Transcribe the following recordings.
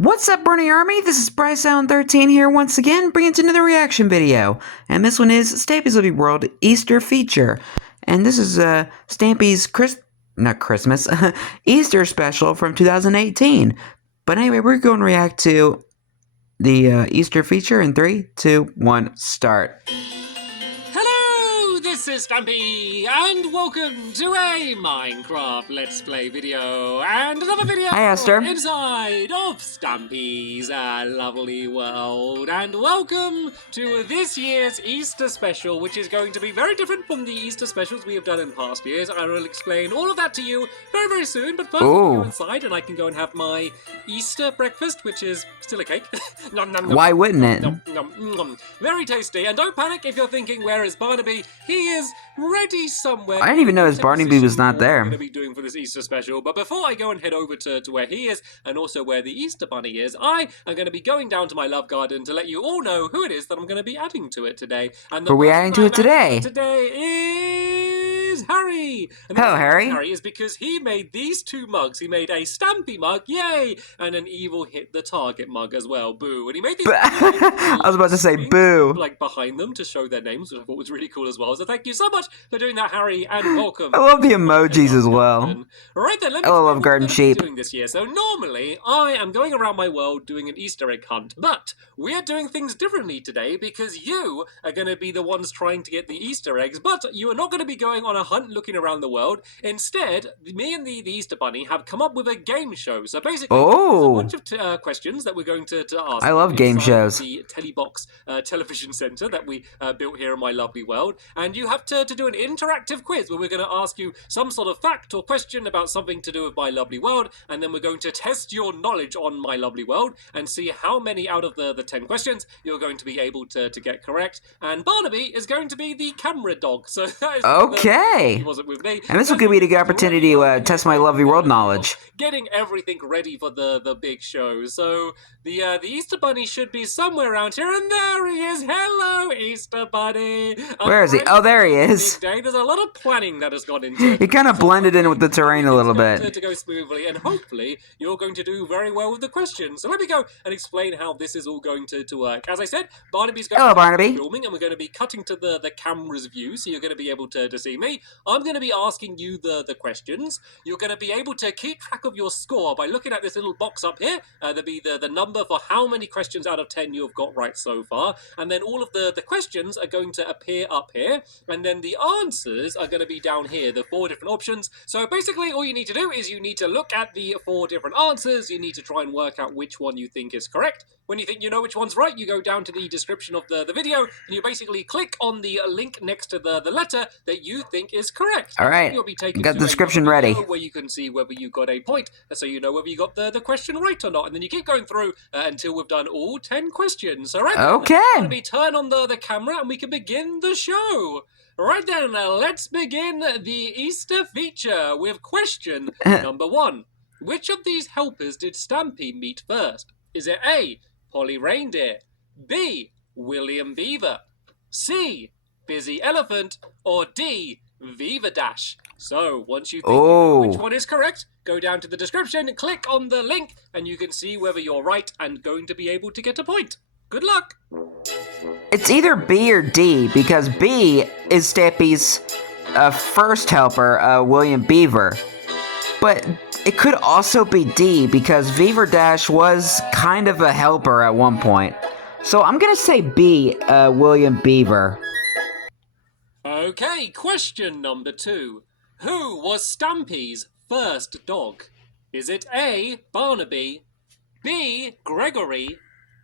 What's up, Bernie Army? This is BryceAllen13 here once again, bringing you another reaction video. And this one is Stampy's Living World Easter feature. And this is Stampy's not Christmas, Easter special from 2018. But anyway, we're going to react to the Easter feature in 3, 2, 1, start. Hello, this is Stampy, and welcome to a Minecraft Let's Play video, and another video Hi, Esther. inside of Stampy's lovely world. And welcome to this year's Easter special, which is going to be very different from the Easter specials we have done in past years. I will explain all of that to you very, very soon, but first I'll go inside and I can go and have my Easter breakfast, which is still a cake. Nom, nom, nom. Why wouldn't it? Nom, nom, nom. Very tasty, and don't panic if you're thinking, where is Barnaby? He is ready somewhere. I didn't even notice Barnaby was not there. Going to be doing for this Easter special, but before I go and head over to where he is, and also where the Easter Bunny is, I am going to be going down to my love garden to let you all know who it is that I'm going to be adding to it today. And the Who are we adding to it today? Today is Harry. And Hello, Harry. Harry is because he made these two mugs. He made a Stampy mug, yay, and an evil hit the target mug as well, boo. And he made these. I was about to say boo. Like behind them to show their names, which I thought was really cool as well. So thank you so much for doing that, Harry, and welcome. I love the emojis as well. Right then, let me I love garden sheep. doing this year. So normally I am going around my world doing an Easter egg hunt, but we are doing things differently today because you are going to be the ones trying to get the Easter eggs, but you are not going to be going on a hunt looking around the world. Instead, me and the Easter Bunny have come up with a game show. So basically, there's a bunch of questions that we're going to ask. I love game shows. The Telebox television center that we built here in my lovely world, and you have to do an interactive quiz where we're going to ask you some sort of fact or question about something to do with my lovely world, and then we're going to test your knowledge on my lovely world and see how many out of the 10 questions you're going to be able to get correct. And Barnaby is going to be the camera dog. So that is okay. He wasn't with me. And this will give me a good opportunity to test my lovely world knowledge. Getting everything ready for the big show. So the Easter Bunny should be somewhere around here, and there he is. Hello, Easter Bunny. Where is he? Oh, there he is. There's a lot of planning that has gone into it. He kind of blended in with the terrain a little bit. To go smoothly, and hopefully you're going to do very well with the questions. So let me go and explain how this is all going to work. As I said, Barnaby's going to be filming, and we're going to be cutting to the camera's view, so you're going to be able to see me. I'm going to be asking you the questions. You're going to be able to keep track of your score by looking at this little box up here. There'll be the number for how many questions out of 10 you've got right so far, and then all of the questions are going to appear up here, and then the answers are going to be down here, the 4 different options. So basically all you need to do is you need to look at the 4 different answers. You need to try and work out which one you think is correct. When you think you know which one's right, you go down to the description of the video, and you basically click on the link next to the letter that you think is correct. All right, you'll be taken got to the description ready, where you can see whether you got a point, so you know whether you got the question right or not. And then you keep going through until we've done all 10 questions. All right. Okay. Let me turn on the camera, and we can begin the show. Right then, let's begin the Easter feature with question number 1. Which of these helpers did Stampy meet first? Is it A, Polly Reindeer, B, William Beaver, C, Busy Elephant, or D, Viva Dash? So, once you think you know which one is correct, go down to the description, click on the link, and you can see whether you're right and going to be able to get a point. Good luck! It's either B or D, because B is Stampy's first helper, William Beaver. But it could also be D, because Beaver Dash was kind of a helper at one point. So I'm gonna say B, William Beaver. Okay, question number 2. Who was Stampy's first dog? Is it A, Barnaby, B, Gregory,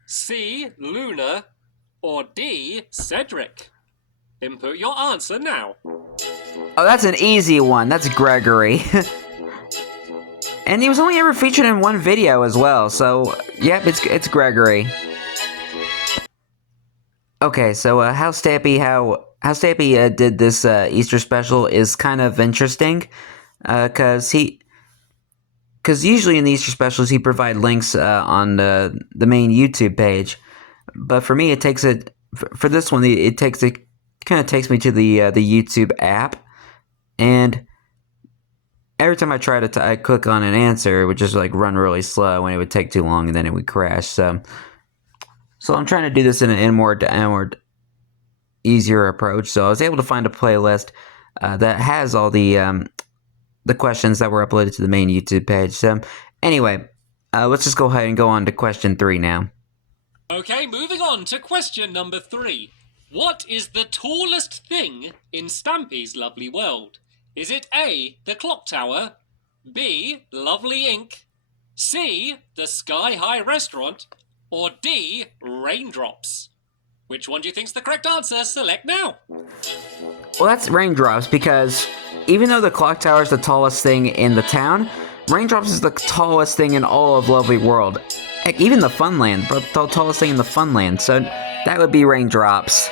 C, Luna, or D, Cedric? Input your answer now. Oh, that's an easy one. That's Gregory. And he was only ever featured in one video as well, so yep, it's Gregory. Okay, so how Stampy did this Easter special is kind of interesting, because usually in the Easter specials he provide links on the main YouTube page, but for me for this one it kind of takes me to the YouTube app, and every time I try to I click on an answer, it would just like run really slow and it would take too long and then it would crash. So I'm trying to do this in a more easier approach. So I was able to find a playlist that has all the questions that were uploaded to the main YouTube page. So anyway, let's just go ahead and go on to question 3 now. Okay, moving on to question number 3. What is the tallest thing in Stampy's lovely world? Is it A, the clock tower, B, Lovely Ink, C, the sky-high restaurant, or D, raindrops? Which one do you think's the correct answer? Select now. Well, that's raindrops, because even though the clock tower is the tallest thing in the town, raindrops is the tallest thing in all of Lovely World. Heck, even the Funland, but the tallest thing in the Funland, so that would be raindrops.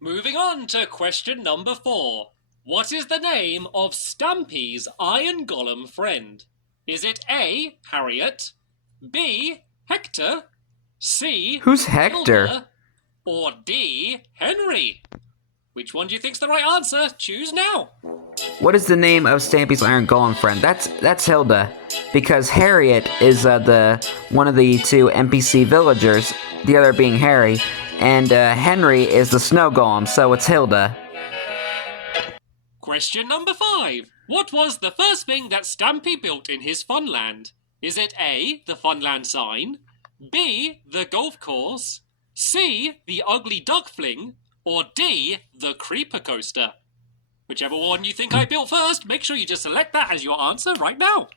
Moving on to question number 4. What is the name of Stampy's iron golem friend? Is it A, Harriet, B, Hector, C, Who's Hector? Hilda, or D, Henry? Which one do you think's the right answer? Choose now. What is the name of Stampy's iron golem friend? That's Hilda, because Harriet is the one of the 2 NPC villagers, the other being Harry, and Henry is the snow golem, so it's Hilda. Question number 5. What was the first thing that Stampy built in his Funland? Is it A, the Funland sign, B, the golf course, C, the ugly duck fling, or D, the creeper coaster? Whichever one you think I built first, make sure you just select that as your answer right now.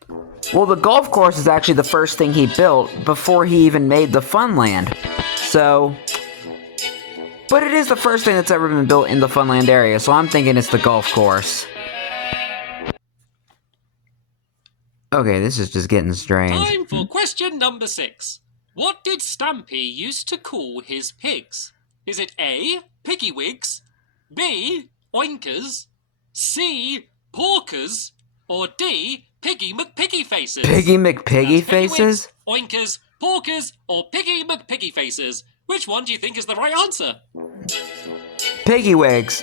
Well, the golf course is actually the first thing he built before he even made the Funland. So, but it is the first thing that's ever been built in the Funland area, so I'm thinking it's the golf course. Okay, this is just getting strange. Time for question number 6. What did Stampy used to call his pigs? Is it A, piggywigs, B, oinkers, C, porkers, or D, piggy McPiggy faces? Piggy McPiggy faces? Oinkers, porkers, or piggy McPiggy faces? Which one do you think is the right answer? Piggywigs.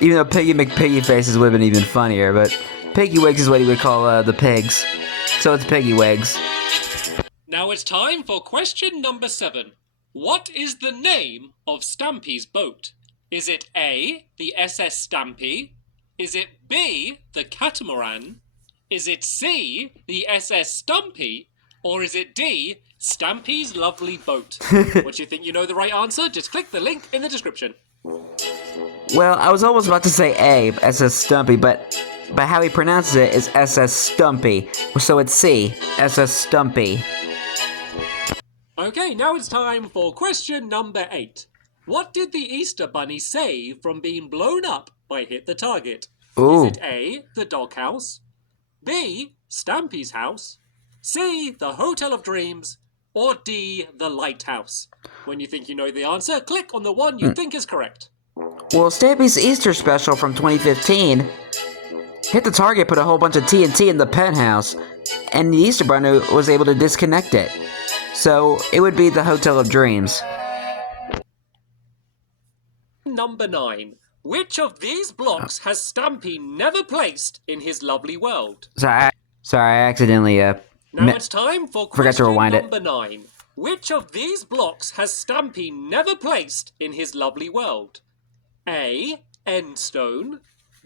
Even though Piggy McPiggy faces would have been even funnier, but Piggywigs is what he would call the pigs. So it's Piggywigs. Now it's time for question number 7. What is the name of Stampy's boat? Is it A, the SS Stampy? Is it B, the Catamaran? Is it C, the SS Stumpy? Or is it D, Stampy's lovely boat? What do you think you know the right answer? Just click the link in the description. Well, I was almost about to say A, SS Stumpy, but how he pronounces it is SS Stumpy. So it's C, SS Stumpy. Okay, now it's time for question number 8. What did the Easter Bunny save from being blown up by Hit the Target? Ooh. Is it A, the doghouse, B, Stampy's house, C, the Hotel of Dreams, or D, the lighthouse? When you think you know the answer, click on the one you think is correct. Well, Stampy's Easter special from 2015, Hit the Target put a whole bunch of TNT in the penthouse, and the Easter Bunny was able to disconnect it. So, it would be the Hotel of Dreams. Number 9. Which of these blocks has Stampy never placed in his lovely world? Sorry, I accidentally, Now it's time for forgot to question rewind it. number 9. Which of these blocks has Stampy never placed in his lovely world? A, end stone,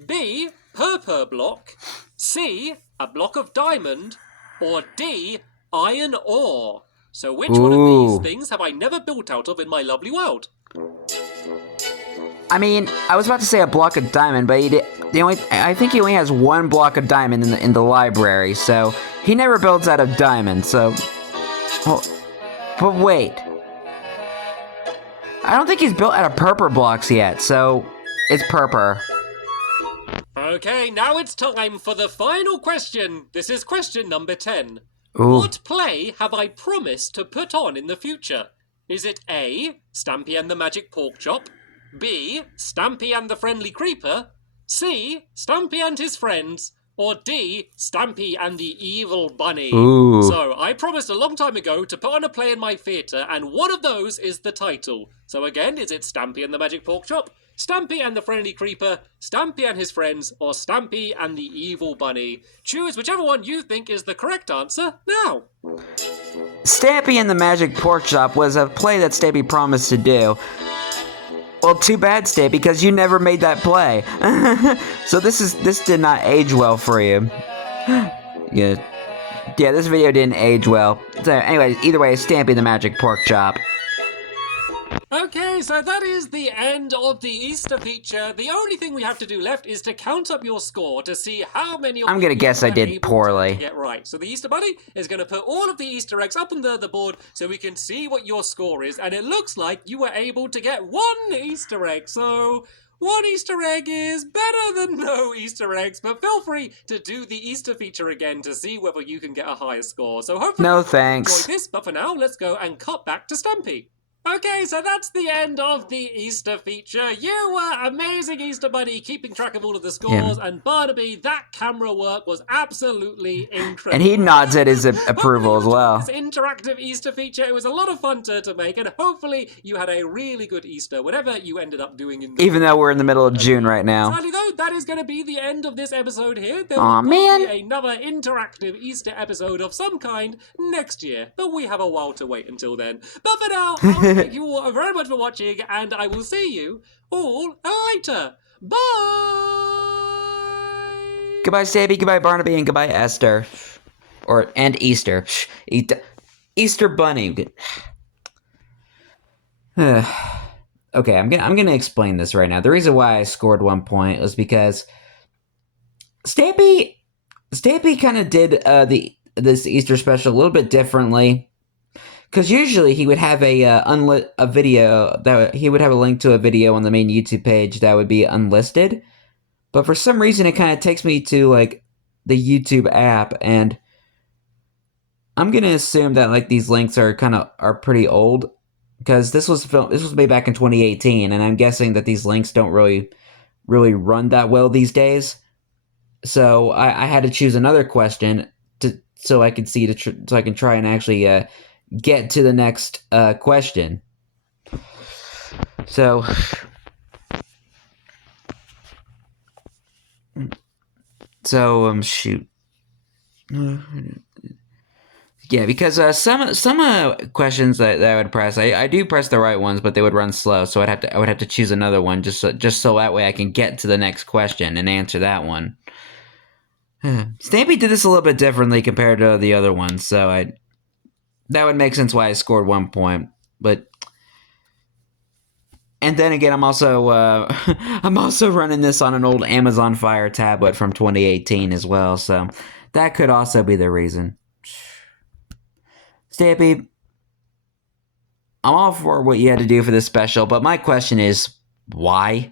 B, purpur block, C, a block of diamond, or D, iron ore? So which one of these things have I never built out of in my lovely world? I mean, I was about to say a block of diamond, but I think he only has 1 block of diamond in the library, so he never builds out of diamond, so... Oh, but wait. I don't think he's built out of purpur blocks yet, so it's purpur. Okay, now it's time for the final question. This is question number 10. Ooh. What play have I promised to put on in the future? Is it A, Stampy and the Magic Pork Chop, B, Stampy and the Friendly Creeper, C, Stampy and his friends, or D, Stampy and the Evil Bunny? Ooh. So, I promised a long time ago to put on a play in my theatre, and one of those is the title. So again, is it Stampy and the Magic Pork Chop, Stampy and the Friendly Creeper, Stampy and his friends, or Stampy and the Evil Bunny. Choose whichever one you think is the correct answer now. Stampy and the Magic Pork Chop was a play that Stampy promised to do. Well, too bad, Stampy, because you never made that play. So this did not age well for you. Yeah, this video didn't age well. So anyway, either way, Stampy the Magic Pork Chop. Okay, so that is the end of the Easter feature. The only thing we have to do left is to count up your score to see how many of I'm gonna guess I did poorly. Get right. So the Easter Bunny is going to put all of the Easter eggs up on the board so we can see what your score is. And it looks like you were able to get 1 Easter egg. So 1 Easter egg is better than no Easter eggs, but feel free to do the Easter feature again to see whether you can get a higher score. So hopefully No you thanks. enjoyed this, but for now, let's go and cut back to Stampy. Okay, so that's the end of the Easter feature. You were amazing, Easter Bunny, keeping track of all of the scores, and Barnaby, that camera work was absolutely incredible. And he nods at his approval as well. This interactive Easter feature, it was a lot of fun to make, and hopefully you had a really good Easter, whatever you ended up doing in the Even though we're in the middle of June right now. Sadly though, that is going to be the end of this episode here. There Aw, will man. be another interactive Easter episode of some kind next year, but we have a while to wait until then. But for now, I'll thank you all very much for watching, and I will see you all later. Bye! Goodbye, Stampy, goodbye, Barnaby, and goodbye, Esther. And Easter. Easter Bunny. Okay, I'm gonna explain this right now. The reason why I scored 1 point was because Stampy kind of did this Easter special a little bit differently. Because usually he would have a video that he would have a link to a video on the main YouTube page that would be unlisted, but for some reason it kind of takes me to like the YouTube app, and I'm gonna assume that like these links are pretty old because this was made back in 2018, and I'm guessing that these links don't really run that well these days. So I had to choose another question so I could so I can try and actually get to the next question. So shoot. Yeah, because some questions that I would press, I do press the right ones, but they would run slow, so I would have to choose another one just so that way I can get to the next question and answer that one. Stampy did this a little bit differently compared to the other ones, so that would make sense why I scored 1 point. And then again, I'm also running this on an old Amazon Fire tablet from 2018 as well, so that could also be the reason. Stampy, I'm all for what you had to do for this special, but my question is, why?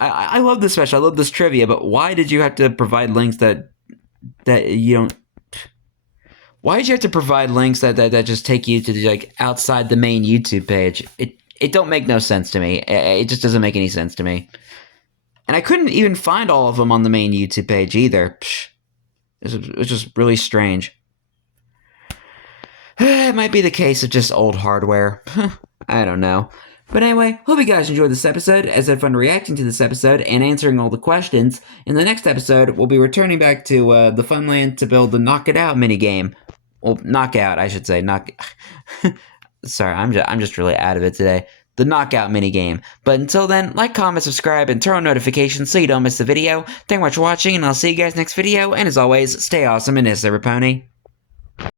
I love this special, I love this trivia, but why did you have to provide links that you don't... Why did you have to provide links that just take you to like outside the main YouTube page? It don't make no sense to me. It just doesn't make any sense to me. And I couldn't even find all of them on the main YouTube page either. It was just really strange. It might be the case of just old hardware. I don't know. But anyway, hope you guys enjoyed this episode, as I had fun reacting to this episode and answering all the questions. In the next episode, we'll be returning back to the Funland to build the Knock It Out minigame. Well, Knockout, I should say. Sorry, I'm just really out of it today. The Knockout minigame. But until then, like, comment, subscribe, and turn on notifications so you don't miss the video. Thank you much for watching, and I'll see you guys next video. And as always, stay awesome and this, Pony.